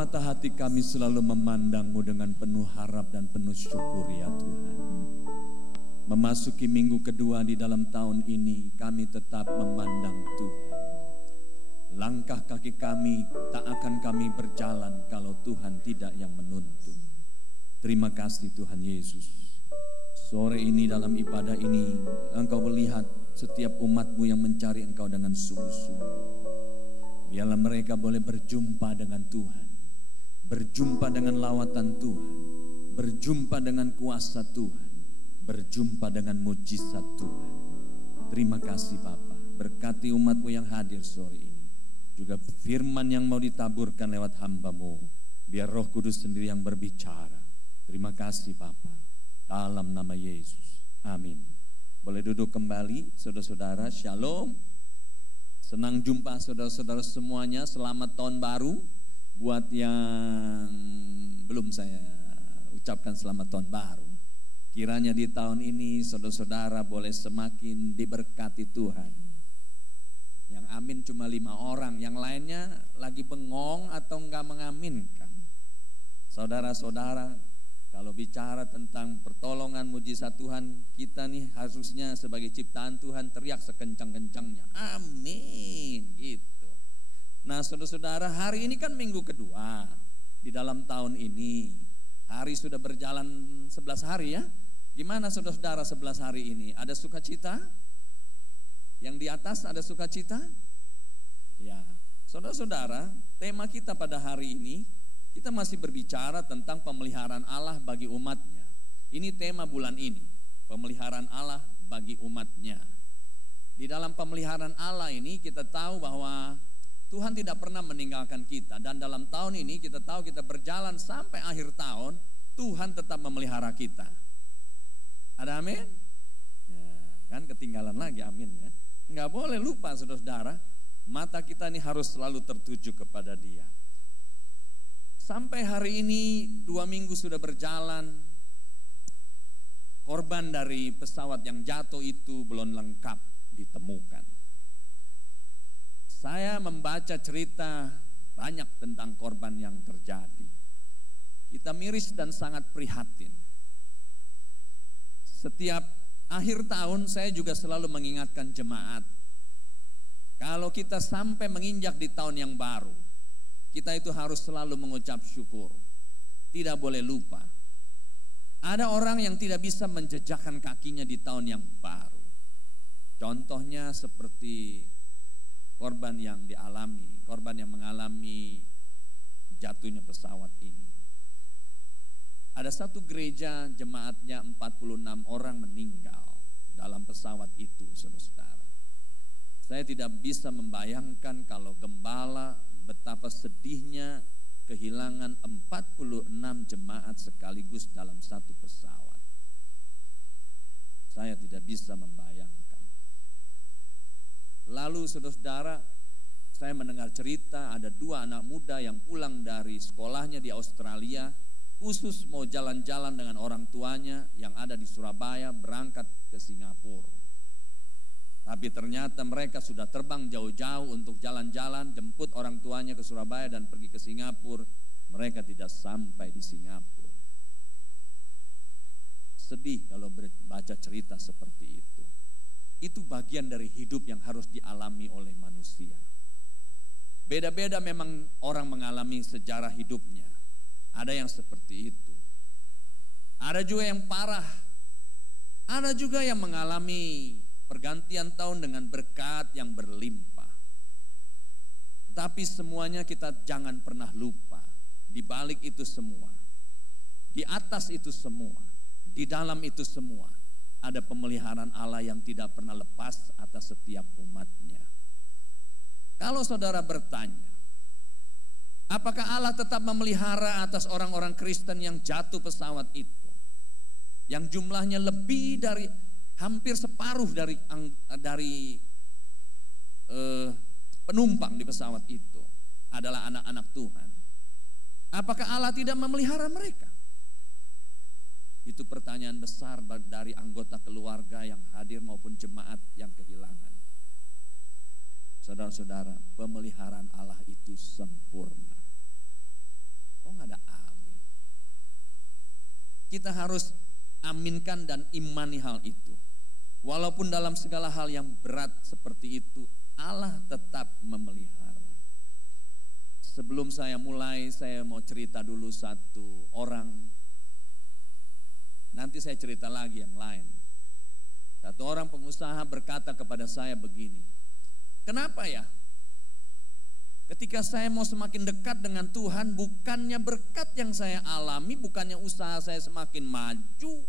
mata hati kami selalu memandang-Mu dengan penuh harap dan penuh syukur ya Tuhan. Memasuki minggu kedua di dalam tahun ini, kami tetap memandang Tuhan. Langkah kaki kami tak akan kami berjalan kalau Tuhan tidak yang menuntun. Terima kasih Tuhan Yesus. Sore ini dalam ibadah ini, Engkau melihat setiap umat-Mu yang mencari Engkau dengan sungguh-sungguh. Biarlah mereka boleh berjumpa dengan Tuhan, berjumpa dengan lawatan Tuhan, berjumpa dengan kuasa Tuhan, berjumpa dengan mujizat Tuhan. Terima kasih Bapa, berkati umat-Mu yang hadir sore ini. Juga firman yang mau ditaburkan lewat hamba-Mu, biar Roh Kudus sendiri yang berbicara. Terima kasih Bapa, dalam nama Yesus, amin. Boleh duduk kembali saudara-saudara, shalom. Senang jumpa saudara-saudara semuanya, selamat tahun baru. Buat yang belum saya ucapkan selamat tahun baru. Kiranya di tahun ini saudara-saudara boleh semakin diberkati Tuhan. Yang amin cuma 5 orang, yang lainnya lagi bengong atau enggak mengaminkan. Saudara-saudara, kalau bicara tentang pertolongan mujizat Tuhan, kita nih harusnya sebagai ciptaan Tuhan teriak sekencang-kencangnya. Amin, gitu. Nah saudara-saudara, hari ini kan minggu kedua di dalam tahun ini. Hari sudah berjalan 11 hari ya. Gimana saudara-saudara 11 hari ini? Ada sukacita? Yang di atas ada sukacita? Ya, saudara-saudara, tema kita pada hari ini, kita masih berbicara tentang pemeliharaan Allah bagi umatnya. Ini tema bulan ini, pemeliharaan Allah bagi umatnya. Di dalam pemeliharaan Allah ini kita tahu bahwa Tuhan tidak pernah meninggalkan kita. Dan dalam tahun ini kita tahu kita berjalan sampai akhir tahun, Tuhan tetap memelihara kita. Ada amin? Ya, kan ketinggalan lagi amin ya. Enggak boleh lupa saudara-saudara, mata kita ini harus selalu tertuju kepada Dia. Sampai hari ini 2 minggu sudah berjalan, korban dari pesawat yang jatuh itu belum lengkap ditemukan. Saya membaca cerita banyak tentang korban yang terjadi. Kita miris dan sangat prihatin. Setiap akhir tahun saya juga selalu mengingatkan jemaat, kalau kita sampai menginjak di tahun yang baru, kita itu harus selalu mengucap syukur. Tidak boleh lupa. Ada orang yang tidak bisa menjejakkan kakinya di tahun yang baru. Contohnya seperti korban yang mengalami jatuhnya pesawat ini. Ada satu gereja jemaatnya 46 orang meninggal dalam pesawat itu, saudara-saudara. Saya tidak bisa membayangkan kalau gembala betapa sedihnya kehilangan 46 jemaat sekaligus dalam satu pesawat. Saya tidak bisa membayangkan. Lalu saudara-saudara, saya mendengar cerita ada 2 anak muda yang pulang dari sekolahnya di Australia, khusus mau jalan-jalan dengan orang tuanya yang ada di Surabaya, berangkat ke Singapura. Tapi ternyata mereka sudah terbang jauh-jauh untuk jalan-jalan, jemput orang tuanya ke Surabaya dan pergi ke Singapura. Mereka tidak sampai di Singapura. Sedih kalau baca cerita seperti itu. Itu bagian dari hidup yang harus dialami oleh manusia. Beda-beda memang orang mengalami sejarah hidupnya. Ada yang seperti itu. Ada juga yang parah. Ada juga yang mengalami pergantian tahun dengan berkat yang berlimpah. Tetapi semuanya kita jangan pernah lupa. Di balik itu semua, di atas itu semua, di dalam itu semua, ada pemeliharaan Allah yang tidak pernah lepas atas setiap umatnya. Kalau saudara bertanya, apakah Allah tetap memelihara atas orang-orang Kristen yang jatuh pesawat itu? Yang jumlahnya lebih dari hampir separuh dari penumpang di pesawat itu adalah anak-anak Tuhan. Apakah Allah tidak memelihara mereka? Itu pertanyaan besar dari anggota keluarga yang hadir maupun jemaat yang kehilangan. Saudara-saudara, pemeliharaan Allah itu sempurna. Kok nggak ada amin? Kita harus aminkan dan imani hal itu. Walaupun dalam segala hal yang berat seperti itu, Allah tetap memelihara. Sebelum saya mulai, saya mau cerita dulu satu orang. Nanti saya cerita lagi yang lain. Satu orang pengusaha berkata kepada saya begini, kenapa ya? Ketika saya mau semakin dekat dengan Tuhan, bukannya berkat yang saya alami, bukannya usaha saya semakin maju,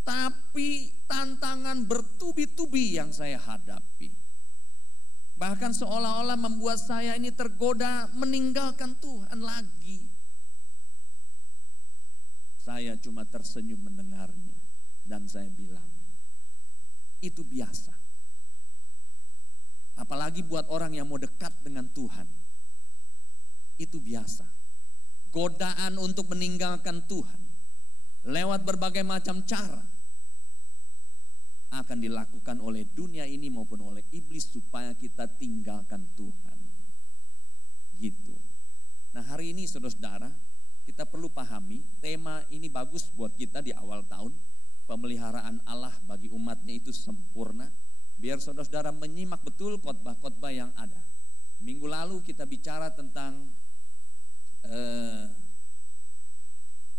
tapi tantangan bertubi-tubi yang saya hadapi. Bahkan seolah-olah membuat saya ini tergoda meninggalkan Tuhan lagi. Saya cuma tersenyum mendengarnya dan saya bilang, itu biasa. Apalagi buat orang yang mau dekat dengan Tuhan. Itu biasa. Godaan untuk meninggalkan Tuhan lewat berbagai macam cara akan dilakukan oleh dunia ini maupun oleh iblis supaya kita tinggalkan Tuhan. Gitu. Nah, hari ini saudara-saudara, kita perlu pahami tema ini bagus buat kita di awal tahun. Pemeliharaan Allah bagi umatnya itu sempurna. Biar saudara-saudara menyimak betul khotbah-khotbah yang ada. Minggu lalu kita bicara tentang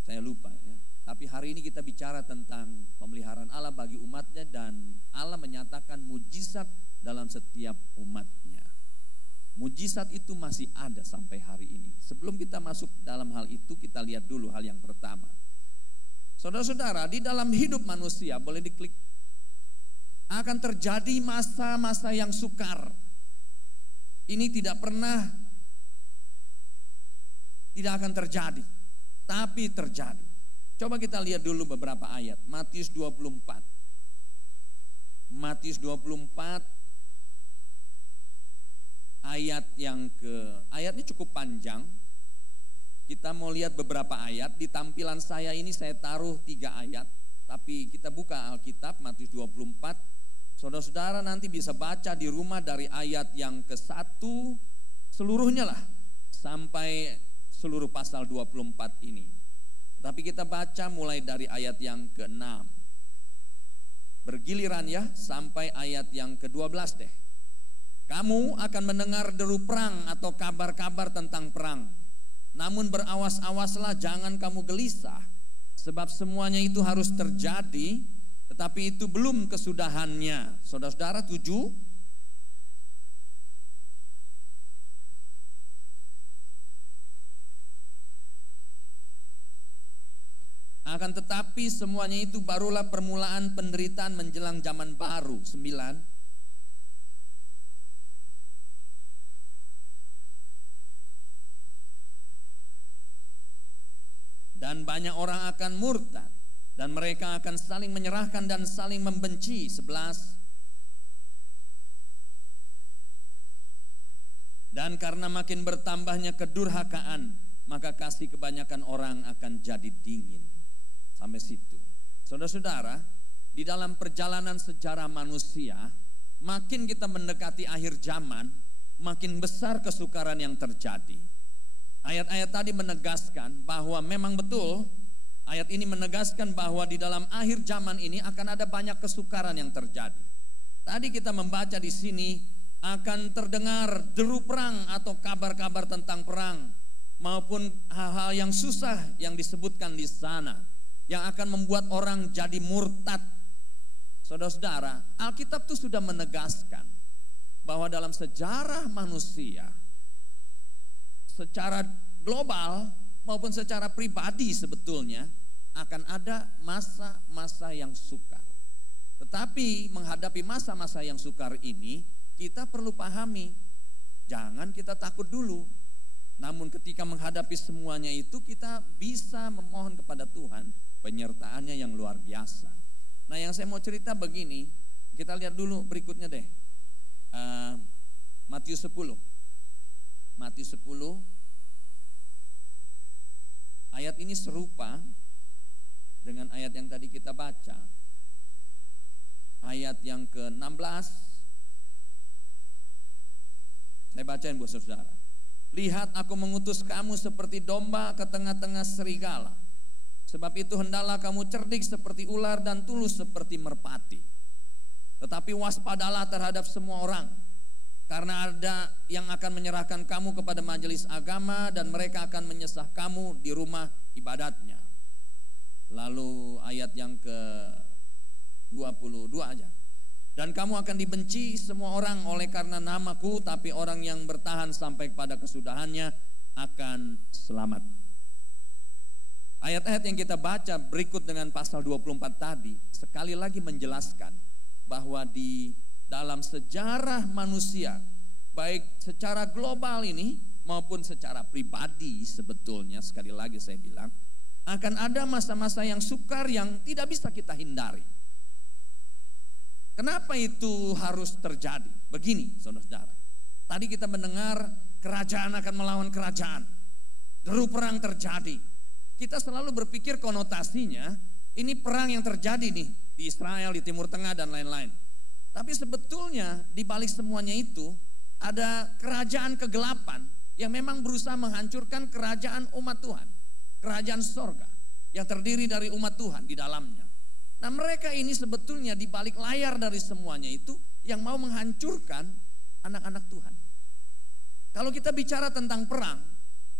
saya lupa ya. Tapi hari ini kita bicara tentang pemeliharaan Allah bagi umatnya, dan Allah menyatakan mujizat dalam setiap umatnya. Mujizat itu masih ada sampai hari ini. Sebelum kita masuk dalam hal itu, kita lihat dulu hal yang pertama. Saudara-saudara, di dalam hidup manusia, boleh diklik, akan terjadi masa-masa yang sukar. Ini tidak akan terjadi, tapi terjadi. Coba kita lihat dulu beberapa ayat. Matius 24. Matius 24 ayatnya cukup panjang. Kita mau lihat beberapa ayat. Di tampilan saya ini saya taruh 3 ayat, tapi kita buka Alkitab Matius 24. Saudara-saudara nanti bisa baca di rumah dari ayat yang ke-1 seluruhnya lah sampai seluruh pasal 24 ini. Tapi kita baca mulai dari ayat yang ke-6. Bergiliran ya sampai ayat yang ke-12 deh. Kamu akan mendengar deru perang atau kabar-kabar tentang perang. Namun berawas-awaslah, jangan kamu gelisah. Sebab semuanya itu harus terjadi, tetapi itu belum kesudahannya. Saudara-saudara, 7. Akan tetapi semuanya itu barulah permulaan penderitaan menjelang zaman baru. 9. Dan banyak orang akan murtad, dan mereka akan saling menyerahkan dan saling membenci. 11. Dan karena makin bertambahnya kedurhakaan, maka kasih kebanyakan orang akan jadi dingin. Sampai situ. Saudara-saudara, di dalam perjalanan sejarah manusia, makin kita mendekati akhir zaman, makin besar kesukaran yang terjadi. Ayat-ayat tadi menegaskan bahwa memang betul, ayat ini menegaskan bahwa di dalam akhir zaman ini akan ada banyak kesukaran yang terjadi. Tadi kita membaca di sini akan terdengar deru perang atau kabar-kabar tentang perang, maupun hal-hal yang susah yang disebutkan di sana, yang akan membuat orang jadi murtad. Saudara-saudara, Alkitab itu sudah menegaskan bahwa dalam sejarah manusia, secara global maupun secara pribadi sebetulnya akan ada masa-masa yang sukar. Tetapi menghadapi masa-masa yang sukar ini, kita perlu pahami, jangan kita takut dulu. Namun ketika menghadapi semuanya itu, kita bisa memohon kepada Tuhan penyertaannya yang luar biasa. Nah, yang saya mau cerita begini, kita lihat dulu berikutnya deh. Matius 10. Matius 10. Ayat ini serupa dengan ayat yang tadi kita baca. Ayat yang ke-16. Saya bacain buat saudara. Lihat, aku mengutus kamu seperti domba ke tengah-tengah serigala. Sebab itu hendaklah kamu cerdik seperti ular dan tulus seperti merpati. Tetapi waspadalah terhadap semua orang, karena ada yang akan menyerahkan kamu kepada majelis agama dan mereka akan menyesah kamu di rumah ibadatnya. Lalu ayat yang ke-22 aja. Dan kamu akan dibenci semua orang oleh karena namaku, tapi orang yang bertahan sampai pada kesudahannya akan selamat. Ayat-ayat yang kita baca berikut dengan pasal 24 tadi sekali lagi menjelaskan bahwa di dalam sejarah manusia, baik secara global ini maupun secara pribadi, sebetulnya sekali lagi saya bilang akan ada masa-masa yang sukar yang tidak bisa kita hindari. Kenapa itu harus terjadi? Begini saudara-saudara, tadi kita mendengar kerajaan akan melawan kerajaan, deru perang terjadi. Kita selalu berpikir konotasinya ini perang yang terjadi nih di Israel, di Timur Tengah dan lain-lain. Tapi sebetulnya di balik semuanya itu ada kerajaan kegelapan yang memang berusaha menghancurkan kerajaan umat Tuhan, kerajaan sorga yang terdiri dari umat Tuhan di dalamnya. Nah, mereka ini sebetulnya di balik layar dari semuanya itu yang mau menghancurkan anak-anak Tuhan. Kalau kita bicara tentang perang,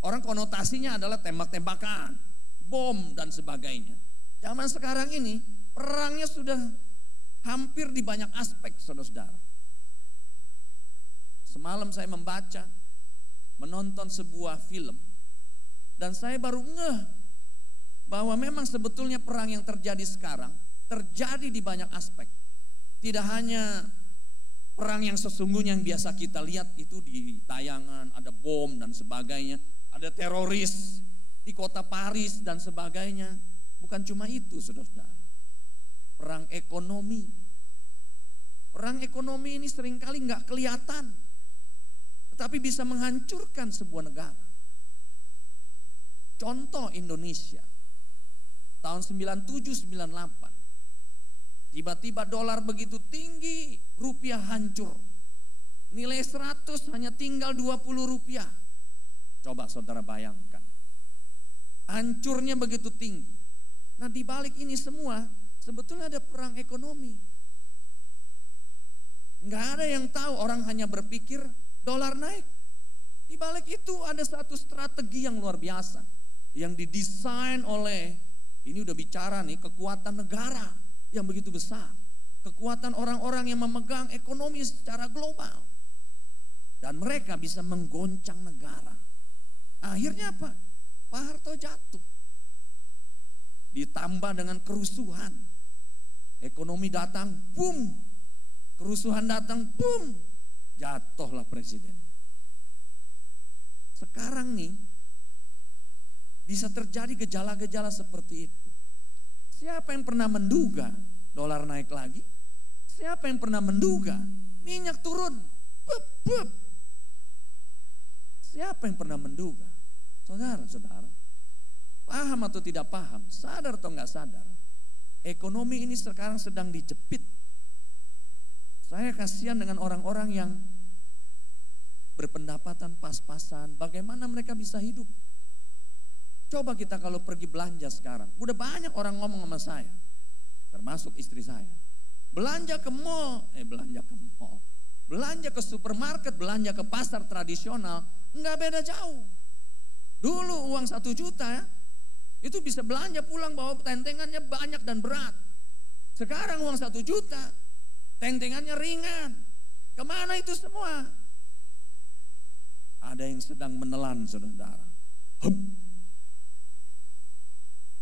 orang konotasinya adalah tembak-tembakan, bom dan sebagainya. Zaman sekarang ini perangnya sudah hampir di banyak aspek, saudara-saudara. Semalam saya menonton sebuah film, dan saya baru ngeh bahwa memang sebetulnya perang yang terjadi sekarang terjadi di banyak aspek. Tidak hanya perang yang sesungguhnya yang biasa kita lihat itu di tayangan, ada bom dan sebagainya, ada teroris di kota Paris dan sebagainya. Bukan cuma itu, saudara-saudara. Perang ekonomi. Perang ekonomi ini seringkali nggak kelihatan, tetapi bisa menghancurkan sebuah negara. Contoh Indonesia. Tahun 97-98. Tiba-tiba dolar begitu tinggi, rupiah hancur. Nilai 100 hanya tinggal 20 rupiah. Coba saudara bayangkan. Hancurnya begitu tinggi. Nah, di balik ini semua sebetulnya ada perang ekonomi. Nggak ada yang tahu, orang hanya berpikir dolar naik. Di balik itu ada satu strategi yang luar biasa yang didesain oleh, ini udah bicara nih, kekuatan negara yang begitu besar, kekuatan orang-orang yang memegang ekonomi secara global, dan mereka bisa menggoncang negara. Akhirnya apa? Pak Harto jatuh. Ditambah dengan kerusuhan, ekonomi datang, boom, kerusuhan datang, boom, jatuhlah presiden. Sekarang nih bisa terjadi gejala-gejala seperti itu. Siapa yang pernah menduga dolar naik lagi? Siapa yang pernah menduga minyak turun? Bup, bup. Siapa yang pernah menduga? Saudara-saudara, paham atau tidak paham, sadar atau enggak sadar, ekonomi ini sekarang sedang dijepit. Saya kasihan dengan orang-orang yang berpendapatan pas-pasan, bagaimana mereka bisa hidup. Coba kita kalau pergi belanja sekarang, udah banyak orang ngomong sama saya, termasuk istri saya. Belanja ke mall, belanja ke supermarket, belanja ke pasar tradisional, nggak beda jauh. Dulu uang 1 juta ya, itu bisa belanja pulang bawa tentengannya banyak dan berat. Sekarang uang 1 juta, tentengannya ringan. Kemana itu semua? Ada yang sedang menelan, saudara.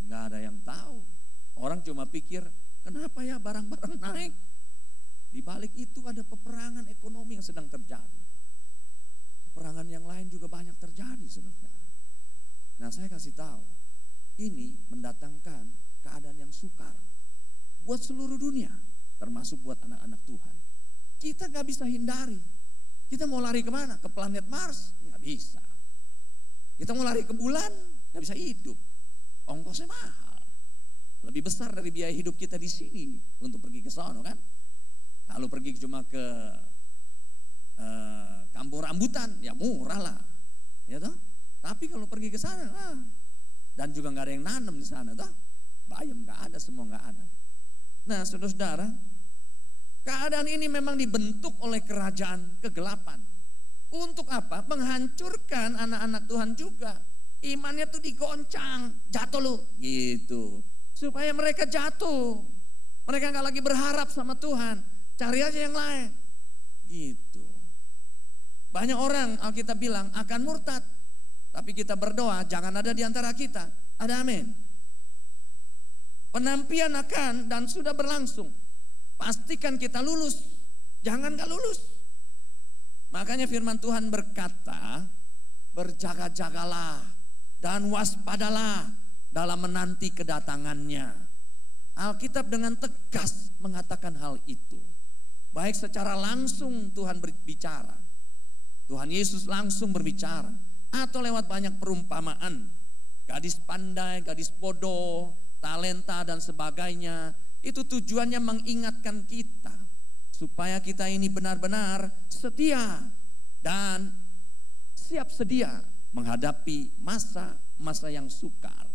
Nggak ada yang tahu. Orang cuma pikir, kenapa ya barang-barang naik? Di balik itu ada peperangan ekonomi yang sedang terjadi. Peperangan yang lain juga banyak terjadi, saudara. Nah, saya kasih tahu, ini mendatangkan keadaan yang sukar buat seluruh dunia, termasuk buat anak-anak Tuhan. Kita nggak bisa hindari. Kita mau lari kemana? Ke planet Mars? Nggak bisa. Kita mau lari ke bulan? Nggak bisa hidup. Ongkosnya mahal, lebih besar dari biaya hidup kita di sini untuk pergi ke sono kan. Kalau pergi cuma ke kampung rambutan, ya murah lah. ya toh. Tapi kalau pergi ke sana, dan juga nggak ada yang nanam di sana, toh. Bayam nggak ada, semua nggak ada. Nah, saudara-saudara, keadaan ini memang dibentuk oleh kerajaan kegelapan. Untuk apa? Menghancurkan anak-anak Tuhan juga. Imannya tuh digoncang, jatuh lu, gitu. Supaya mereka jatuh. Mereka nggak lagi berharap sama Tuhan. Cari aja yang lain, gitu. Banyak orang Alkitab bilang akan murtad. Tapi kita berdoa jangan ada di antara kita. Ada amin. Penampian akan dan sudah berlangsung. Pastikan kita lulus. Jangan gak lulus. Makanya firman Tuhan berkata, berjaga-jagalah dan waspadalah dalam menanti kedatangannya. Alkitab dengan tegas mengatakan hal itu. Baik secara langsung Tuhan berbicara. Tuhan Yesus langsung berbicara. Atau lewat banyak perumpamaan. Gadis pandai, gadis bodoh, talenta dan sebagainya. Itu tujuannya mengingatkan kita. Supaya kita ini benar-benar setia dan siap sedia menghadapi masa-masa yang sukar.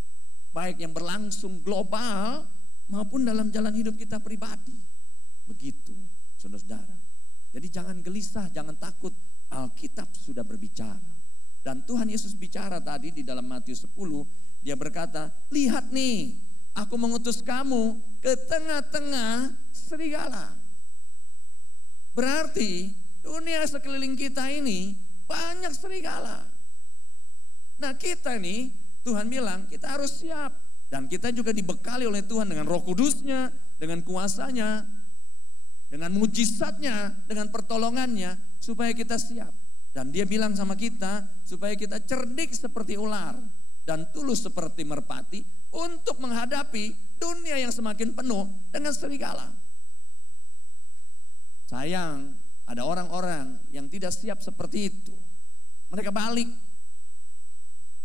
Baik yang berlangsung global maupun dalam jalan hidup kita pribadi. Begitu, saudara-saudara. Jadi jangan gelisah, jangan takut. Alkitab sudah berbicara. Dan Tuhan Yesus bicara tadi di dalam Matius 10. Dia berkata, lihat nih, aku mengutus kamu ke tengah-tengah serigala. Berarti dunia sekeliling kita ini banyak serigala. Nah kita nih, Tuhan bilang kita harus siap. Dan kita juga dibekali oleh Tuhan dengan Roh Kudusnya, dengan kuasanya, dengan mujizatnya, dengan pertolongannya, supaya kita siap. Dan dia bilang sama kita, supaya kita cerdik seperti ular dan tulus seperti merpati untuk menghadapi dunia yang semakin penuh dengan serigala. Sayang, ada orang-orang yang tidak siap seperti itu. Mereka balik.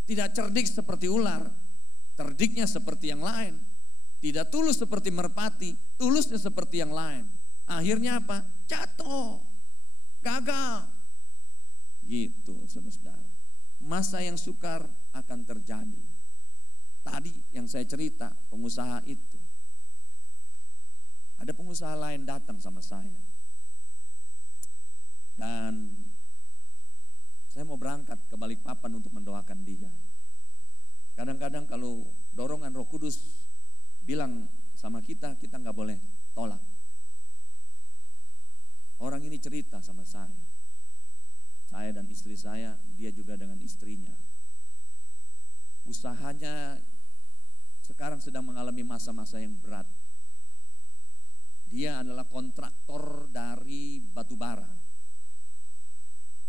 Tidak cerdik seperti ular, cerdiknya seperti yang lain. Tidak tulus seperti merpati, tulusnya seperti yang lain. Akhirnya apa? Jatuh, gagal. Gitu, saudara-saudara. Masa yang sukar akan terjadi. Tadi yang saya cerita, pengusaha itu. Ada pengusaha lain datang sama saya. Dan saya mau berangkat ke Balikpapan untuk mendoakan dia. Kadang-kadang kalau dorongan Roh Kudus bilang sama kita, kita nggak boleh tolak. Orang ini cerita sama saya. Saya dan istri saya, dia juga dengan istrinya. Usahanya sekarang sedang mengalami masa-masa yang berat. Dia adalah kontraktor dari batu bara.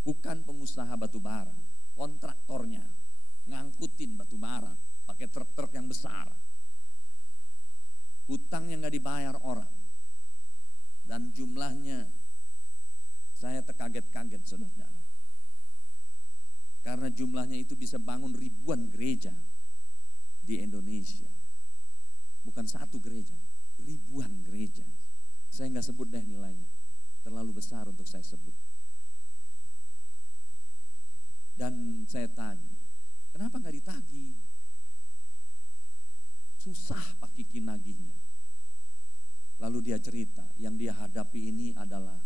Bukan pengusaha batu bara, kontraktornya ngangkutin batu bara pakai truk-truk yang besar. Hutangnya nggak dibayar orang, dan jumlahnya saya terkaget-kaget, saudara. Karena jumlahnya itu bisa bangun ribuan gereja di Indonesia, bukan satu gereja, ribuan gereja. Saya nggak sebut deh nilainya, terlalu besar untuk saya sebut. Dan saya tanya, kenapa gak ditagih? Susah Pak Kiki nagihnya. Lalu dia cerita, yang dia hadapi ini adalah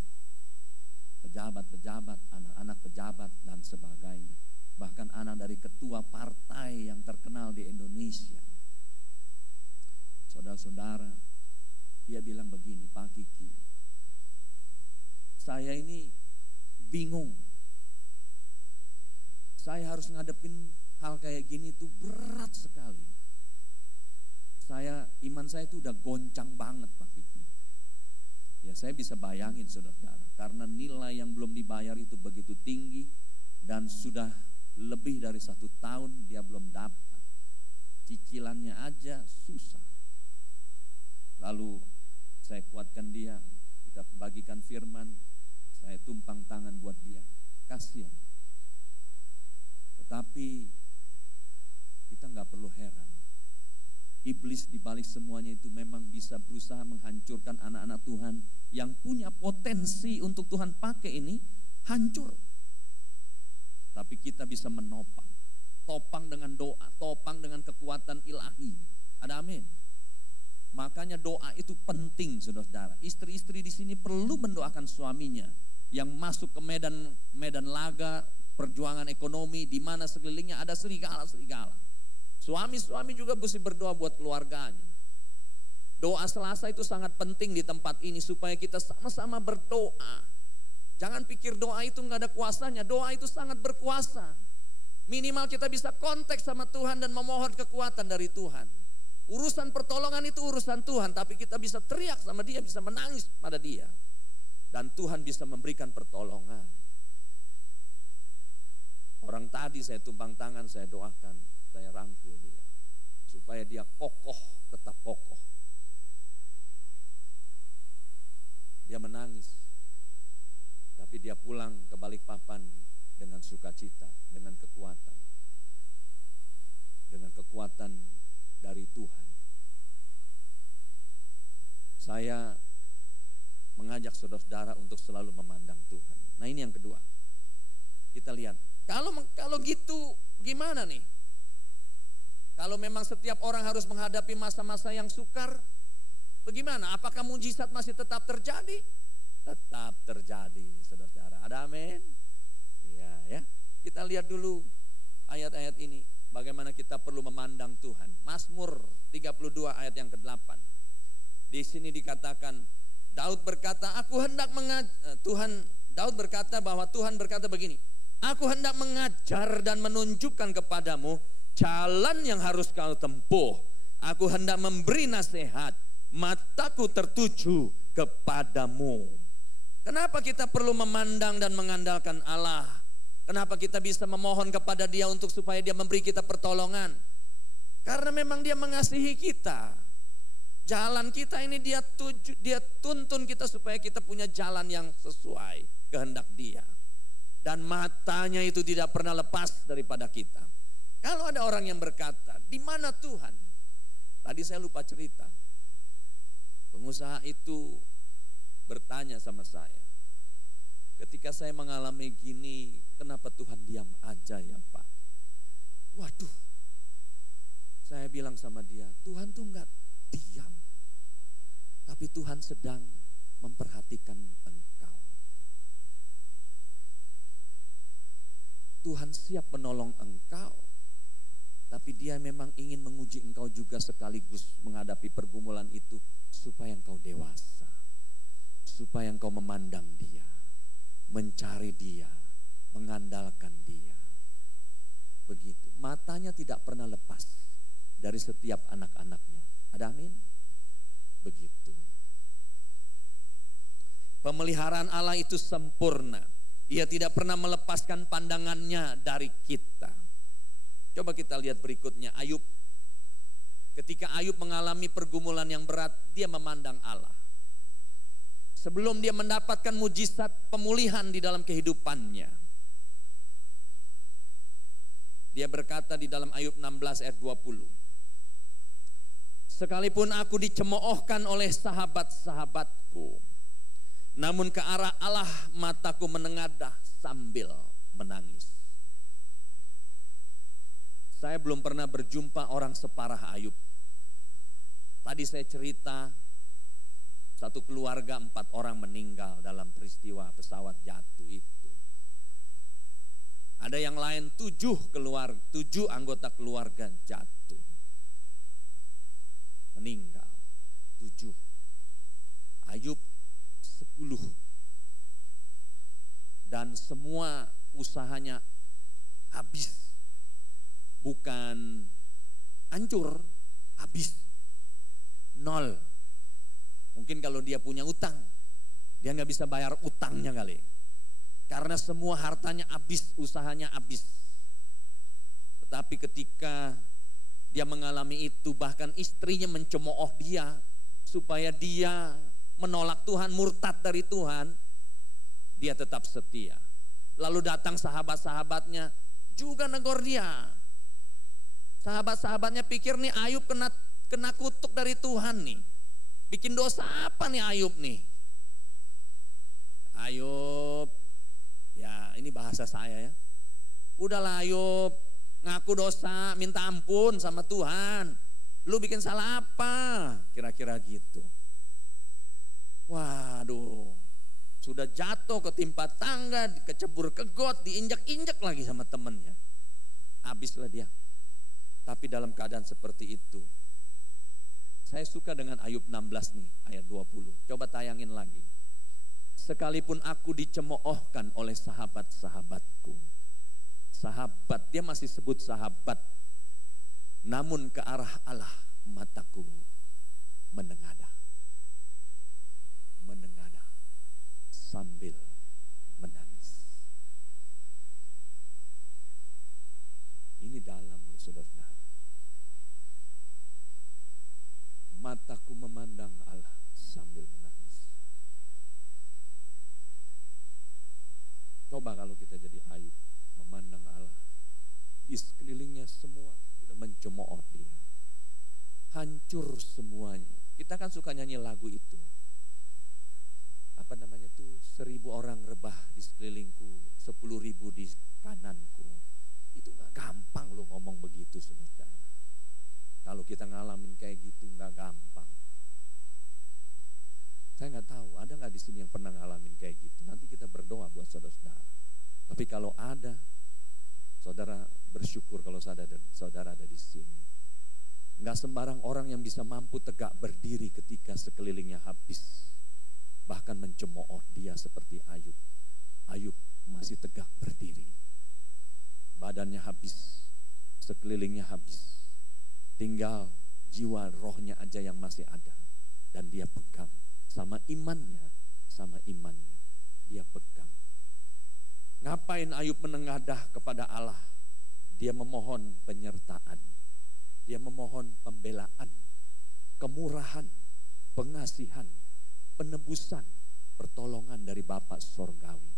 pejabat-pejabat, anak-anak pejabat dan sebagainya. Bahkan anak dari ketua partai yang terkenal di Indonesia. Saudara-saudara, dia bilang begini, Pak Kiki, saya ini bingung. Saya harus ngadepin hal kayak gini tuh berat sekali. Iman saya itu udah goncang banget Pak Kiki. Ya saya bisa bayangin saudara, karena nilai yang belum dibayar itu begitu tinggi. Dan sudah lebih dari 1 tahun dia belum dapat. Cicilannya aja susah. Lalu saya kuatkan dia, kita bagikan firman, saya tumpang tangan buat dia. Kasihan. Tapi kita nggak perlu heran. Iblis di balik semuanya itu memang bisa berusaha menghancurkan anak-anak Tuhan yang punya potensi untuk Tuhan pakai ini hancur. tapi kita bisa menopang. Topang dengan doa, topang dengan kekuatan ilahi. Ada amin. Makanya doa itu penting, saudara-saudara. Istri-istri di sini perlu mendoakan suaminya yang masuk ke medan laga perjuangan ekonomi di mana sekelilingnya ada serigala-serigala. Suami-suami juga mesti berdoa buat keluarganya. Doa Selasa itu sangat penting di tempat ini supaya kita sama-sama berdoa. Jangan pikir doa itu nggak ada kuasanya. Doa itu sangat berkuasa. Minimal kita bisa konteks sama Tuhan dan memohon kekuatan dari Tuhan. Urusan pertolongan itu urusan Tuhan, tapi kita bisa teriak sama Dia, bisa menangis pada Dia. Dan Tuhan bisa memberikan pertolongan. Orang tadi saya tumpang tangan, saya doakan, saya rangkul dia. Supaya dia kokoh, tetap kokoh. Dia menangis. Tapi dia pulang ke Balikpapan dengan sukacita, dengan kekuatan. Dengan kekuatan dari Tuhan. Saya mengajak saudara-saudara untuk selalu memandang Tuhan. Nah, ini yang kedua. Kita lihat, kalau gitu gimana nih? Kalau memang setiap orang harus menghadapi masa-masa yang sukar, bagaimana? Apakah mujizat masih tetap terjadi? Tetap terjadi, saudara-saudara. Ada amin? Iya, ya. Kita lihat dulu ayat-ayat ini. Bagaimana kita perlu memandang Tuhan. Mazmur 32 ayat yang ke-8. Di sini dikatakan, Daud berkata, Daud berkata bahwa Tuhan berkata begini, aku hendak mengajar dan menunjukkan kepadamu jalan yang harus kau tempuh. Aku hendak memberi nasihat, mataku tertuju kepadamu. Kenapa kita perlu memandang dan mengandalkan Allah? Kenapa kita bisa memohon kepada Dia untuk supaya Dia memberi kita pertolongan? Karena memang Dia mengasihi kita. Jalan kita ini Dia tuntun kita supaya kita punya jalan yang sesuai kehendak Dia. Dan matanya itu tidak pernah lepas daripada kita. Kalau ada orang yang berkata, di mana Tuhan? Tadi saya lupa cerita. Pengusaha itu bertanya sama saya. Ketika saya mengalami gini, kenapa Tuhan diam aja ya Pak? Waduh, saya bilang sama dia, Tuhan tuh enggak diam. Tapi Tuhan sedang memperhatikan engkau. Tuhan siap menolong engkau. Tapi Dia memang ingin menguji engkau juga sekaligus menghadapi pergumulan itu. Supaya engkau dewasa. Supaya engkau memandang Dia. Mencari Dia, mengandalkan Dia. Begitu. Matanya tidak pernah lepas dari setiap anak-anaknya. Ada amin? Begitu. Pemeliharaan Allah itu sempurna. Ia tidak pernah melepaskan pandangannya dari kita. Coba kita lihat berikutnya, Ayub. Ketika Ayub mengalami pergumulan yang berat, dia memandang Allah. Sebelum dia mendapatkan mujizat pemulihan di dalam kehidupannya. Dia berkata di dalam Ayub 16 ayat 20. Sekalipun aku dicemoohkan oleh sahabat-sahabatku, namun ke arah Allah mataku menengadah sambil menangis. Saya belum pernah berjumpa orang separah Ayub. Tadi saya cerita, satu keluarga 4 orang meninggal dalam peristiwa pesawat jatuh itu. Ada yang lain 7 anggota keluarga jatuh. Meninggal 7. Ayub 10. Dan semua usahanya habis. Bukan hancur, habis. 0. Mungkin kalau dia punya utang, dia nggak bisa bayar utangnya kali. Karena semua hartanya habis, usahanya habis. Tetapi ketika dia mengalami itu, bahkan istrinya mencemooh dia supaya dia menolak Tuhan, murtad dari Tuhan, dia tetap setia. Lalu datang sahabat-sahabatnya juga negor dia. Sahabat-sahabatnya pikir nih Ayub kena kutuk dari Tuhan nih. Bikin dosa apa nih Ayub nih? Ayub, ya ini bahasa saya ya. Udahlah Ayub, ngaku dosa, minta ampun sama Tuhan. Lu bikin salah apa? Kira-kira gitu. Waduh, sudah jatuh ketimpa tangga, kecebur ke got, diinjak-injak lagi sama temennya. Habislah dia. Tapi dalam keadaan seperti itu, saya suka dengan Ayub 16 nih, ayat 20. Coba tayangin lagi. Sekalipun aku dicemoohkan oleh sahabat-sahabatku. Sahabat, dia masih sebut sahabat. Namun ke arah Allah mataku menengadah. Menengadah sambil menangis. Ini dalam loh saudara-saudara. Mataku memandang Allah sambil menangis. Coba kalau kita jadi Ayub, memandang Allah. Di sekelilingnya semua sudah mencemooh dia. Hancur semuanya. Kita kan suka nyanyi lagu itu. Apa namanya tuh? 1000 orang rebah di sekelilingku, 10.000 di kananku. Itu gak gampang lo ngomong begitu saudara. Kalau kita ngalamin kayak gitu nggak gampang. Saya nggak tahu, ada nggak di sini yang pernah ngalamin kayak gitu? Nanti kita berdoa buat saudara-saudara. Tapi kalau ada, saudara bersyukur kalau saudara ada di sini. Nggak sembarang orang yang bisa mampu tegak berdiri ketika sekelilingnya habis. Bahkan mencemooh dia seperti Ayub. Ayub masih tegak berdiri. Badannya habis, sekelilingnya habis. Tinggal jiwa rohnya aja yang masih ada. Dan dia pegang sama imannya. Dia pegang. Ngapain Ayub menengadah kepada Allah? Dia memohon penyertaan. Dia memohon pembelaan. Kemurahan, pengasihan, penebusan, pertolongan dari Bapa Sorgawi.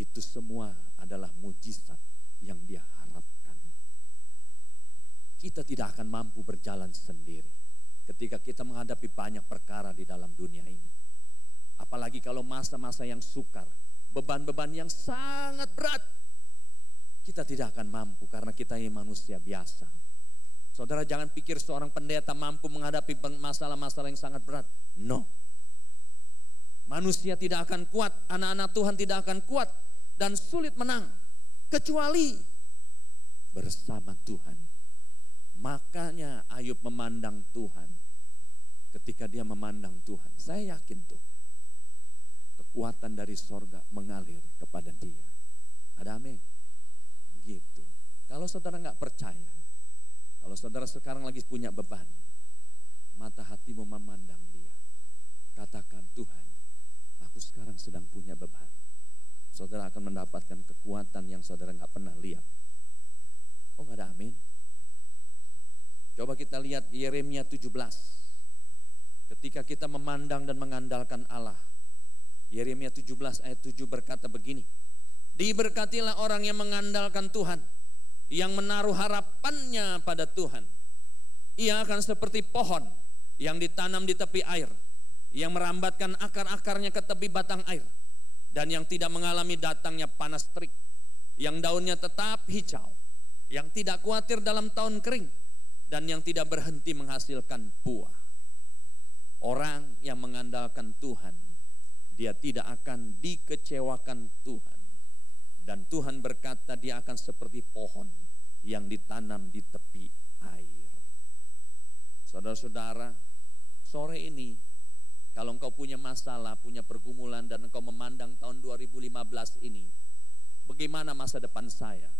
Itu semua adalah mujizat yang dia harapkan. Kita tidak akan mampu berjalan sendiri ketika kita menghadapi banyak perkara di dalam dunia ini. Apalagi kalau masa-masa yang sukar, beban-beban yang sangat berat. Kita tidak akan mampu karena kita ini manusia biasa. Saudara jangan pikir seorang pendeta mampu menghadapi masalah-masalah yang sangat berat. No. Manusia tidak akan kuat, anak-anak Tuhan tidak akan kuat dan sulit menang. Kecuali bersama Tuhan. Makanya Ayub memandang Tuhan. Ketika dia memandang Tuhan, saya yakin tuh kekuatan dari sorga mengalir kepada dia. Ada amin? Gitu. Kalau saudara gak percaya, kalau saudara sekarang lagi punya beban, mata hatimu memandang dia. Katakan, Tuhan, aku sekarang sedang punya beban. Saudara akan mendapatkan kekuatan yang saudara gak pernah lihat. Oh gak ada amin? Coba kita lihat Yeremia 17. Ketika kita memandang dan mengandalkan Allah. Yeremia 17 ayat 7 berkata begini. Diberkatilah orang yang mengandalkan Tuhan. Yang menaruh harapannya pada Tuhan. Ia akan seperti pohon yang ditanam di tepi air. Yang merambatkan akar-akarnya ke tepi batang air. Dan yang tidak mengalami datangnya panas terik. Yang daunnya tetap hijau. Yang tidak khawatir dalam tahun kering. Dan yang tidak berhenti menghasilkan buah. Orang yang mengandalkan Tuhan, dia tidak akan dikecewakan Tuhan. Dan Tuhan berkata dia akan seperti pohon yang ditanam di tepi air. Saudara-saudara, sore ini kalau engkau punya masalah, punya pergumulan dan engkau memandang tahun 2015 ini, bagaimana masa depan saya?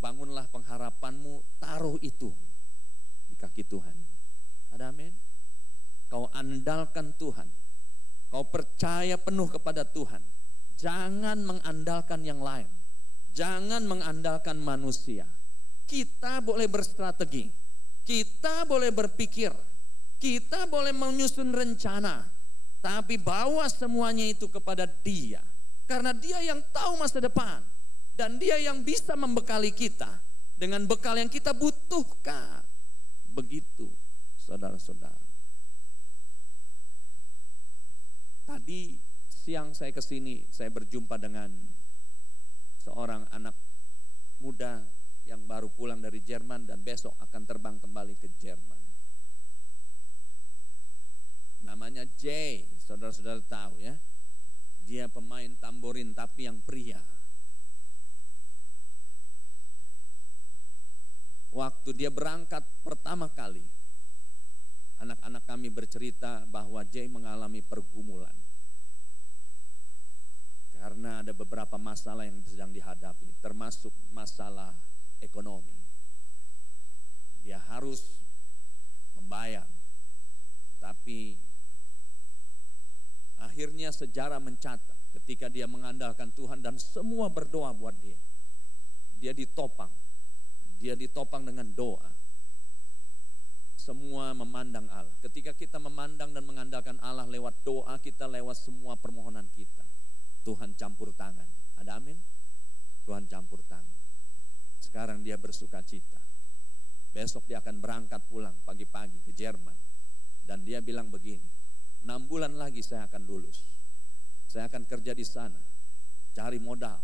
Bangunlah pengharapanmu, taruh itu di kaki Tuhan. Ada amin? Kau andalkan Tuhan. Kau percaya penuh kepada Tuhan. Jangan mengandalkan yang lain. Jangan mengandalkan manusia. Kita boleh berstrategi. Kita boleh berpikir. Kita boleh menyusun rencana. Tapi bawa semuanya itu kepada Dia. Karena Dia yang tahu masa depan. Dan Dia yang bisa membekali kita dengan bekal yang kita butuhkan. Begitu, saudara-saudara. Tadi siang saya kesini, saya berjumpa dengan seorang anak muda yang baru pulang dari Jerman dan besok akan terbang kembali ke Jerman. Namanya Jay, saudara-saudara tahu ya. Dia pemain tamborin tapi yang pria. Waktu dia berangkat pertama kali, anak-anak kami bercerita bahwa Jay mengalami pergumulan. Karena ada beberapa masalah yang sedang dihadapi, termasuk masalah ekonomi. Dia harus membayar, tapi akhirnya sejarah mencatat ketika dia mengandalkan Tuhan dan semua berdoa buat dia. Dia ditopang dengan doa. Semua memandang Allah. Ketika kita memandang dan mengandalkan Allah lewat doa kita, lewat semua permohonan kita, Tuhan campur tangan. Ada amin? Tuhan campur tangan. Sekarang dia bersuka cita. Besok dia akan berangkat pulang pagi-pagi ke Jerman. Dan dia bilang begini, 6 bulan lagi saya akan lulus. Saya akan kerja di sana, cari modal.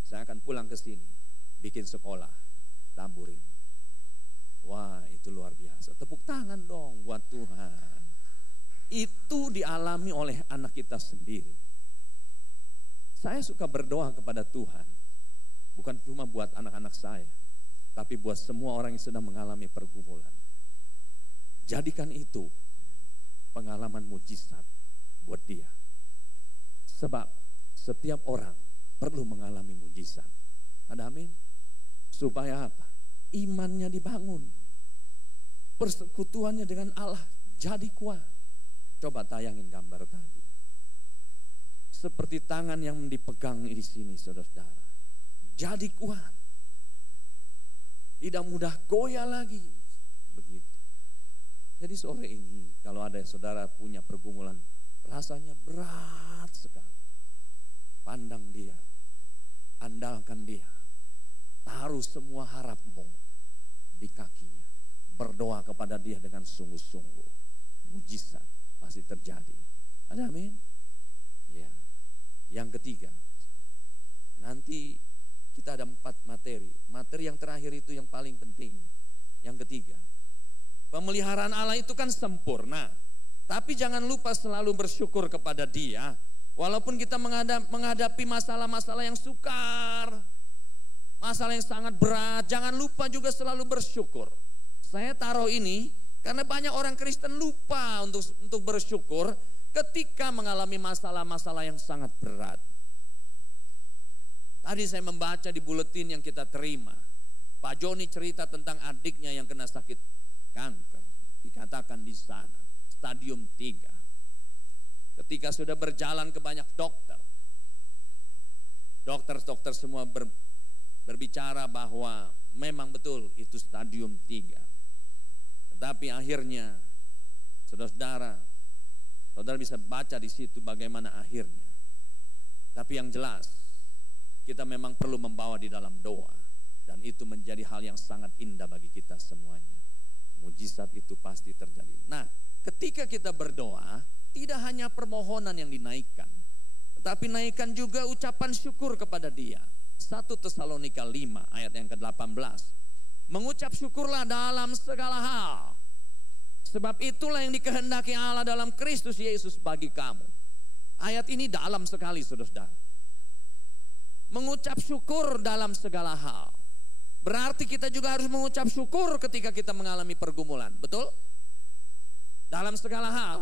Saya akan pulang ke sini, bikin sekolah tamborin. Wah, itu luar biasa. Tepuk tangan dong buat Tuhan. Itu dialami oleh anak kita sendiri. Saya suka berdoa kepada Tuhan, bukan cuma buat anak-anak saya, tapi buat semua orang yang sedang mengalami pergumulan. Jadikan itu pengalaman mujizat buat dia. Sebab setiap orang perlu mengalami mujizat. Ada amin? Supaya apa? Imannya dibangun. Persekutuannya dengan Allah jadi kuat. Coba tayangin gambar tadi. Seperti tangan yang dipegang di sini, saudara-saudara. Jadi kuat. Tidak mudah goyah lagi. Begitu. Jadi sore ini kalau ada saudara punya pergumulan, rasanya berat sekali. Pandang dia. Andalkan dia. Taruh semua harapmu di kakinya. Berdoa kepada dia dengan sungguh-sungguh. Mujizat pasti terjadi. Ada amin? Ya. Yang ketiga, nanti kita ada 4 materi. Materi yang terakhir itu yang paling penting. Yang ketiga, pemeliharaan Allah itu kan sempurna. Tapi jangan lupa selalu bersyukur kepada Dia. Walaupun kita menghadapi masalah-masalah yang sukar, masalah yang sangat berat, jangan lupa juga selalu bersyukur. Saya taruh ini karena banyak orang Kristen lupa untuk bersyukur ketika mengalami masalah-masalah yang sangat berat. Tadi saya membaca di buletin yang kita terima, Pak Joni cerita tentang adiknya yang kena sakit kanker. Dikatakan di sana, stadium 3. Ketika sudah berjalan ke banyak dokter, dokter semua berbicara bahwa memang betul itu stadium 3. Tetapi akhirnya, saudara bisa baca di situ bagaimana akhirnya. Tapi yang jelas, kita memang perlu membawa di dalam doa. Dan itu menjadi hal yang sangat indah bagi kita semuanya. Mujizat itu pasti terjadi. Nah, ketika kita berdoa, tidak hanya permohonan yang dinaikkan, tetapi naikkan juga ucapan syukur kepada Dia. 1 Tesalonika 5 ayat yang ke-18. Mengucap syukurlah dalam segala hal. Sebab itulah yang dikehendaki Allah dalam Kristus Yesus bagi kamu. Ayat ini dalam sekali, saudara-saudara. Mengucap syukur dalam segala hal. Berarti kita juga harus mengucap syukur ketika kita mengalami pergumulan. Betul? Dalam segala hal.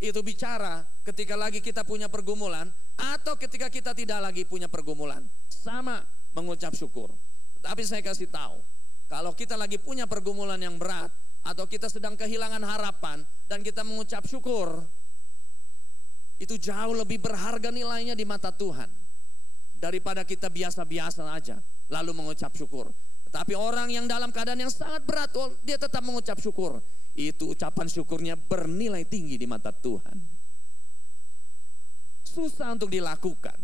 Itu bicara ketika lagi kita punya pergumulan atau ketika kita tidak lagi punya pergumulan. Sama mengucap syukur. Tapi saya kasih tahu, kalau kita lagi punya pergumulan yang berat atau kita sedang kehilangan harapan dan kita mengucap syukur, itu jauh lebih berharga nilainya di mata Tuhan daripada kita biasa-biasa aja lalu mengucap syukur. Tapi orang yang dalam keadaan yang sangat berat, dia tetap mengucap syukur. Itu ucapan syukurnya bernilai tinggi di mata Tuhan. Susah untuk dilakukan.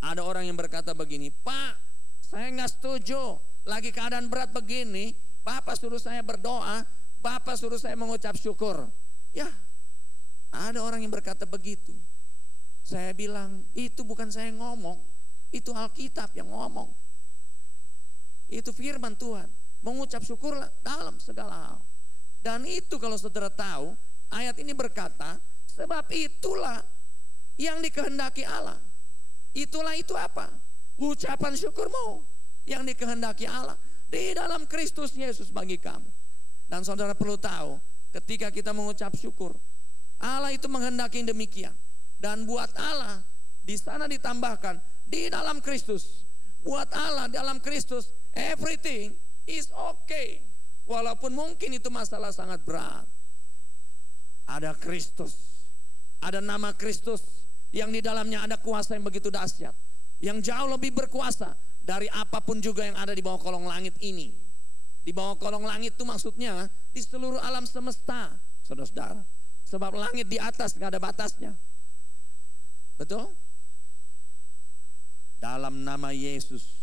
Ada orang yang berkata begini, Pak, saya nggak setuju. Lagi keadaan berat begini, Bapak suruh saya berdoa, Bapak suruh saya mengucap syukur. Ya, ada orang yang berkata begitu. Saya bilang, itu bukan saya ngomong, Itu Alkitab yang ngomong. Itu firman Tuhan. Mengucap syukurlah dalam segala hal. Dan itu kalau saudara tahu, ayat ini berkata, sebab itulah yang dikehendaki Allah. Itulah itu apa? Ucapan syukurmu yang dikehendaki Allah di dalam Kristus Yesus bagi kamu. Dan saudara perlu tahu, ketika kita mengucap syukur, Allah itu menghendaki demikian. Dan buat Allah, di sana ditambahkan, di dalam Kristus. Buat Allah dalam Kristus, everything is okay. Walaupun mungkin itu masalah sangat berat. Ada Kristus, ada nama Kristus yang di dalamnya ada kuasa yang begitu dahsyat, yang jauh lebih berkuasa dari apapun juga yang ada di bawah kolong langit ini. Di bawah kolong langit itu maksudnya di seluruh alam semesta, saudara-saudara. Sebab langit di atas gak ada batasnya. Betul? Dalam nama Yesus,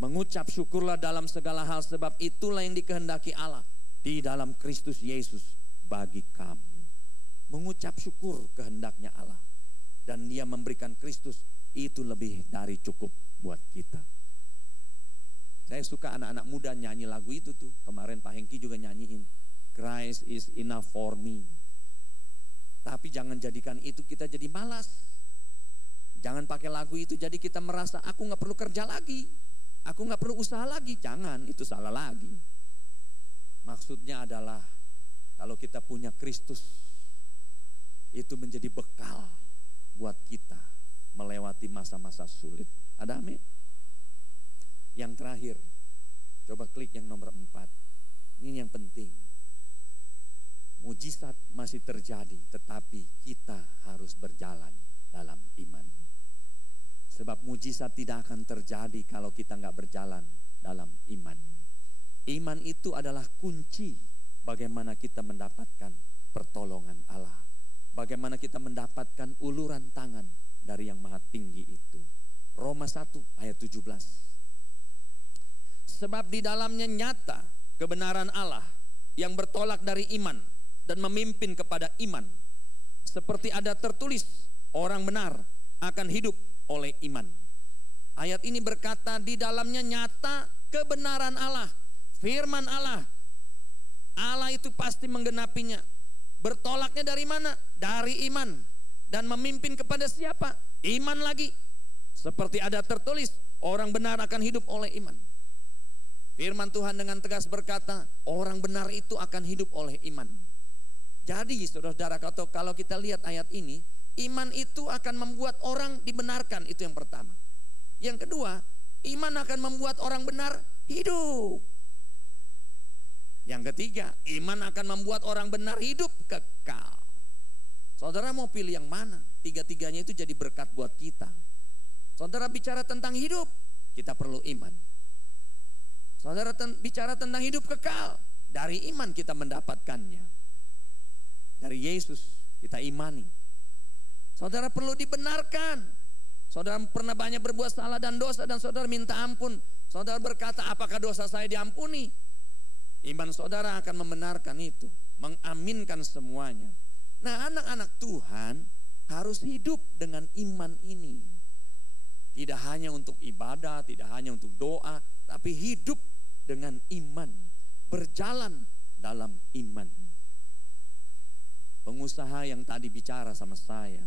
mengucap syukurlah dalam segala hal, sebab itulah yang dikehendaki Allah di dalam Kristus Yesus bagi kamu. Mengucap syukur kehendaknya Allah, dan Dia memberikan Kristus, itu lebih dari cukup buat kita. Saya suka anak-anak muda nyanyi lagu itu tuh. Kemarin Pak Hengki juga nyanyiin, Christ is enough for me. Tapi jangan jadikan itu kita jadi malas. Jangan pakai lagu itu jadi kita merasa aku gak perlu kerja lagi, aku gak perlu usaha lagi. Jangan, itu salah lagi. Maksudnya adalah kalau kita punya Kristus, itu menjadi bekal buat kita melewati masa-masa sulit. Ada amin? Yang terakhir, coba klik yang nomor 4. Ini yang penting. Mujizat masih terjadi, tetapi kita harus berjalan dalam iman. Sebab mujizat tidak akan terjadi kalau kita gak berjalan dalam iman. Iman itu adalah kunci bagaimana kita mendapatkan pertolongan Allah. Bagaimana kita mendapatkan uluran tangan dari yang maha tinggi itu. Roma 1 ayat 17. Sebab di dalamnya nyata kebenaran Allah yang bertolak dari iman dan memimpin kepada iman. Seperti ada tertulis, orang benar akan hidup oleh iman. Ayat ini berkata di dalamnya nyata kebenaran Allah, firman Allah. Allah itu pasti menggenapinya. Bertolaknya dari mana? Dari iman. Dan memimpin kepada siapa? Iman lagi. Seperti ada tertulis, orang benar akan hidup oleh iman. Firman Tuhan dengan tegas berkata, orang benar itu akan hidup oleh iman. Jadi saudara-saudara, kalau kita lihat ayat ini, iman itu akan membuat orang dibenarkan, itu yang pertama. Yang kedua, iman akan membuat orang benar hidup. Yang ketiga, iman akan membuat orang benar hidup kekal. Saudara mau pilih yang mana? Tiga-tiganya itu jadi berkat buat kita. Saudara bicara tentang hidup, kita perlu iman. Saudara bicara tentang hidup kekal, dari iman kita mendapatkannya. Dari Yesus kita imani. Saudara perlu dibenarkan. Saudara pernah banyak berbuat salah dan dosa, dan saudara minta ampun. Saudara berkata, apakah dosa saya diampuni? Iman saudara akan membenarkan itu, mengaminkan semuanya. Nah, anak-anak Tuhan harus hidup dengan iman ini. Tidak hanya untuk ibadah, tidak hanya untuk doa, tapi hidup dengan iman, berjalan dalam iman. Pengusaha yang tadi bicara sama saya,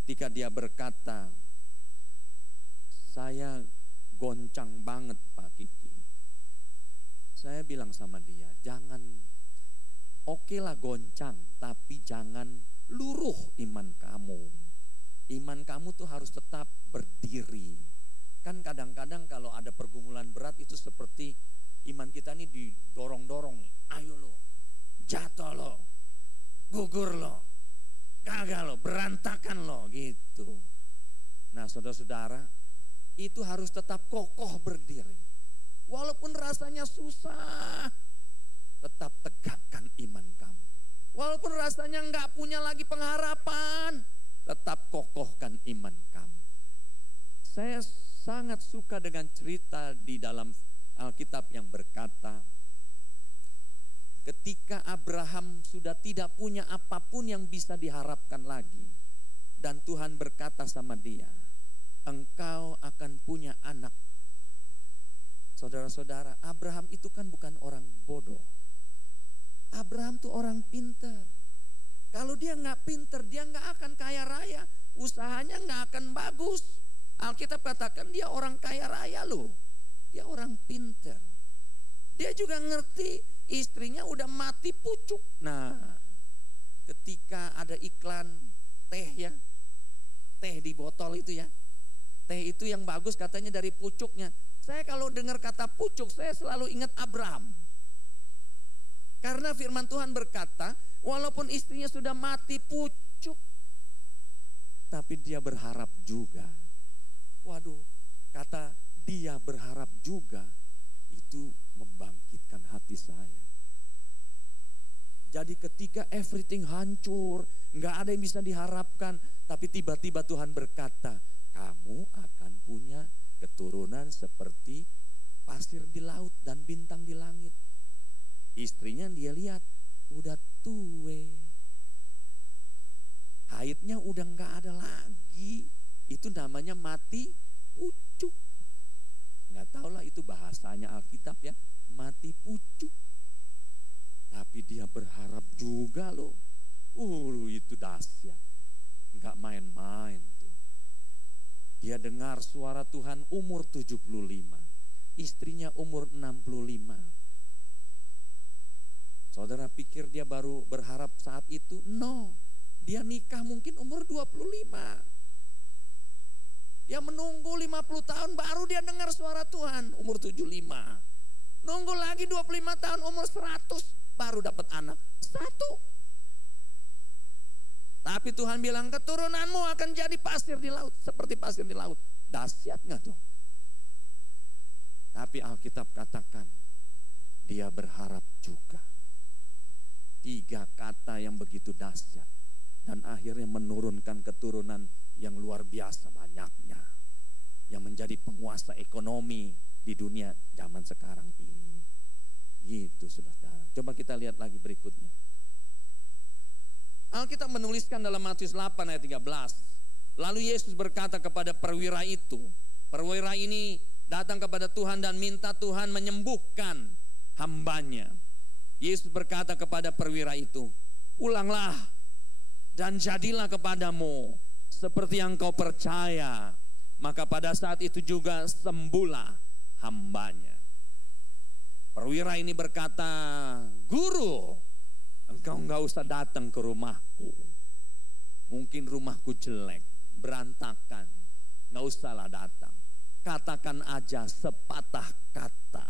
ketika dia berkata, saya goncang banget Pak Kiki. Saya bilang sama dia, jangan, okelah goncang, tapi jangan luruh iman kamu. Iman kamu tuh harus tetap berdiri. Kan kadang-kadang kalau ada pergumulan berat itu seperti iman kita nih didorong-dorong. Ayo lo, jatuh lo, gugur lo, gagal lo, berantakan lo gitu. Nah saudara-saudara, itu harus tetap kokoh berdiri. Walaupun rasanya susah, tetap tegakkan iman kamu. Walaupun rasanya nggak punya lagi pengharapan, tetap kokohkan iman kamu. Saya sangat suka dengan cerita di dalam Alkitab yang berkata, ketika Abraham sudah tidak punya apapun yang bisa diharapkan lagi, Dan Tuhan berkata sama dia, engkau akan punya anak. Saudara-saudara, Abraham itu kan bukan orang bodoh. Abraham tuh orang pinter. Kalau dia nggak pinter, dia nggak akan kaya raya. Usahanya nggak akan bagus. Alkitab katakan dia orang kaya raya loh. Dia orang pinter. Dia juga ngerti istrinya udah mati pucuk. Nah, ketika ada iklan teh ya, teh di botol itu ya. Teh itu yang bagus katanya dari pucuknya. Saya kalau dengar kata pucuk, saya selalu ingat Abraham. Karena firman Tuhan berkata, walaupun istrinya sudah mati pucuk, tapi dia berharap juga. Waduh, kata dia berharap juga, itu membangkitkan hati saya. Jadi ketika everything hancur, nggak ada yang bisa diharapkan, tapi tiba-tiba Tuhan berkata, kamu akan punya keturunan seperti pasir di laut dan bintang di langit. Istrinya dia lihat udah tua, haidnya udah nggak ada lagi. Itu namanya mati pucuk. Nggak tahu lah itu bahasanya Alkitab ya, mati pucuk. Tapi dia berharap juga loh. Itu dahsyat. Nggak main-main tuh. Dia dengar suara Tuhan umur 75. Istrinya umur 65. Saudara pikir dia baru berharap saat itu? No. Dia nikah mungkin umur 25. Dia menunggu 50 tahun baru dia dengar suara Tuhan umur 75. Nunggu lagi 25 tahun umur 100 baru dapat anak. 1. Tapi Tuhan bilang keturunanmu akan jadi pasir di laut. Seperti pasir di laut. Dahsyat gak tuh? Tapi Alkitab katakan dia berharap juga. 3 kata yang begitu dahsyat. Dan akhirnya menurunkan keturunan yang luar biasa banyaknya. Yang menjadi penguasa ekonomi di dunia zaman sekarang ini. Gitu saudara. Coba kita lihat lagi berikutnya. Alkitab menuliskan dalam Matius 8 ayat 13. Lalu Yesus berkata kepada perwira itu. Perwira ini datang kepada Tuhan dan minta Tuhan menyembuhkan hambanya. Yesus berkata kepada perwira itu, pulanglah dan jadilah kepadamu seperti yang kau percaya. Maka pada saat itu juga sembuhlah hambanya. Perwira ini berkata, Guru, engkau enggak usah datang ke rumahku. Mungkin rumahku jelek, berantakan. Enggak usahlah datang. Katakan aja sepatah kata,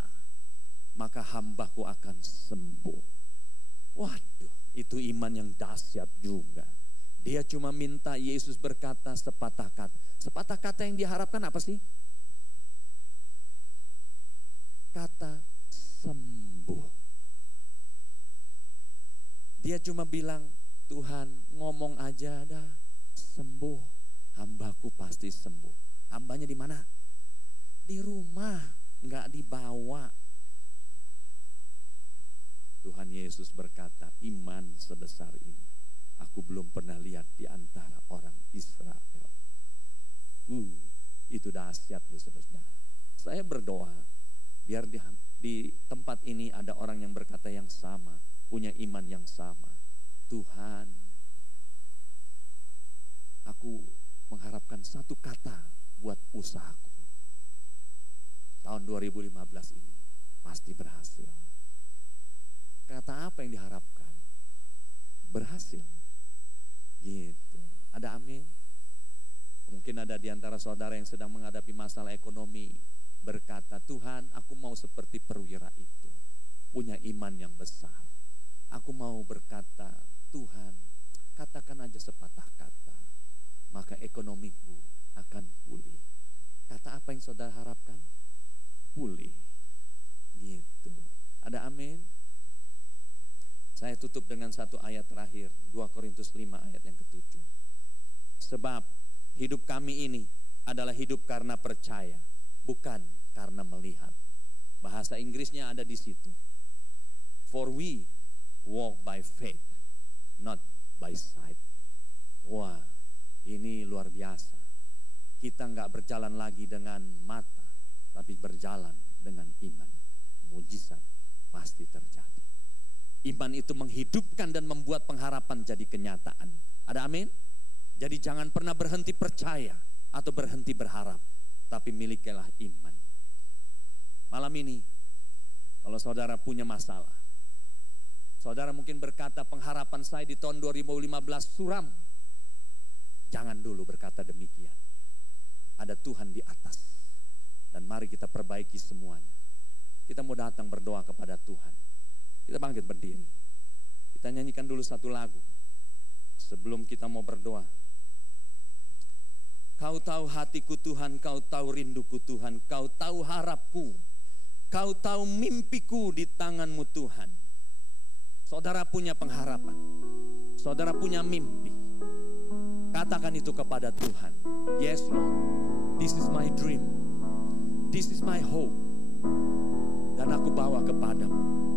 maka hambaku akan sembuh. Waduh, itu iman yang dahsyat juga. Dia cuma minta Yesus berkata sepatah kata. Sepatah kata yang diharapkan apa sih? Kata sembuh. Dia cuma bilang, Tuhan ngomong aja dah, sembuh. Hambaku pasti sembuh. Hambanya di mana? Di rumah, nggak dibawa. Tuhan Yesus berkata, iman sebesar ini aku belum pernah lihat di antara orang Israel. Itu dahsyat loh saudara. Saya berdoa biar di tempat ini ada orang yang berkata yang sama, punya iman yang sama. Tuhan, aku mengharapkan satu kata buat usahaku. Tahun 2015 ini pasti berhasil. Kata apa yang diharapkan? Berhasil. Gitu. Ada amin? Mungkin ada di antara saudara yang sedang menghadapi masalah ekonomi. Berkata, Tuhan aku mau seperti perwira itu. Punya iman yang besar. Aku mau berkata, Tuhan katakan aja sepatah kata. Maka ekonomiku akan pulih. Kata apa yang saudara harapkan? Pulih. Gitu. Ada amin? Saya tutup dengan satu ayat terakhir, 2 Korintus 5 ayat yang ke-7. Sebab hidup kami ini adalah hidup karena percaya, bukan karena melihat. Bahasa Inggrisnya ada di situ. For we walk by faith, not by sight. Wah, ini biasa. Kita nggak berjalan lagi dengan mata, tapi berjalan dengan iman. Mujizat pasti terjadi. Iman itu menghidupkan dan membuat pengharapan jadi kenyataan. Ada amin? Jadi jangan pernah berhenti percaya atau berhenti berharap, tapi milikilah iman. Malam ini, kalau saudara punya masalah, saudara mungkin berkata pengharapan saya di tahun 2015 suram. Jangan dulu berkata demikian. Ada Tuhan di atas. Dan mari kita perbaiki semuanya. Kita mau datang berdoa kepada Tuhan. Kita bangkit berdiri. Kita nyanyikan dulu satu lagu. Sebelum kita mau berdoa. Kau tahu hatiku Tuhan, Kau tahu rinduku Tuhan, Kau tahu harapku, Kau tahu mimpiku di tangan-Mu Tuhan. Saudara punya pengharapan, saudara punya mimpi. Katakan itu kepada Tuhan. Yes Lord, this is my dream, this is my hope. Dan aku bawa kepadamu.